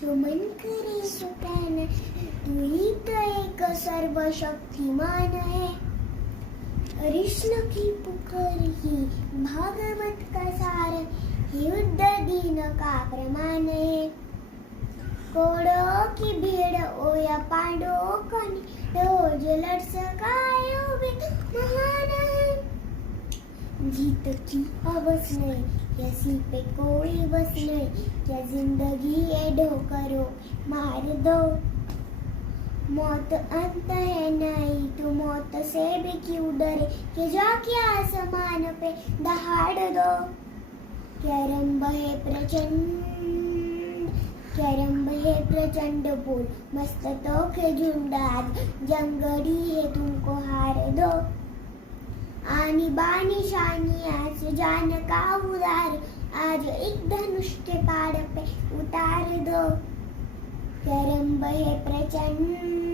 जो मन करे सो प्राण, तू ही तो एक सर्वशक्तिमान है। कृष्ण की पुकार ही भागवत का सार, युद्ध दीन का प्रमाण है। कोड़ों की भीड़ ओ या पांडवों का रोज लड़ सकायो भी महान है। जीत की हवस नहीं, किसी पे कोई बस नहीं, क्या जिंदगी ये ढो मार दो। मौत अंत है नहीं, तू मौत से भी क्यों डरे, कि जाके आसमान पे दहाड़ दो। कैरम्ब है प्रचंड, कैरम्ब है प्रचंड बोल, मस्त तोखे झुंड आज जंगली है तुमको हार दो। आनी बानी शानी ऐसे जान का उदार, आज एक धनुष के पाड़ पे उतार दो। कैरम्ब है प्रचंड,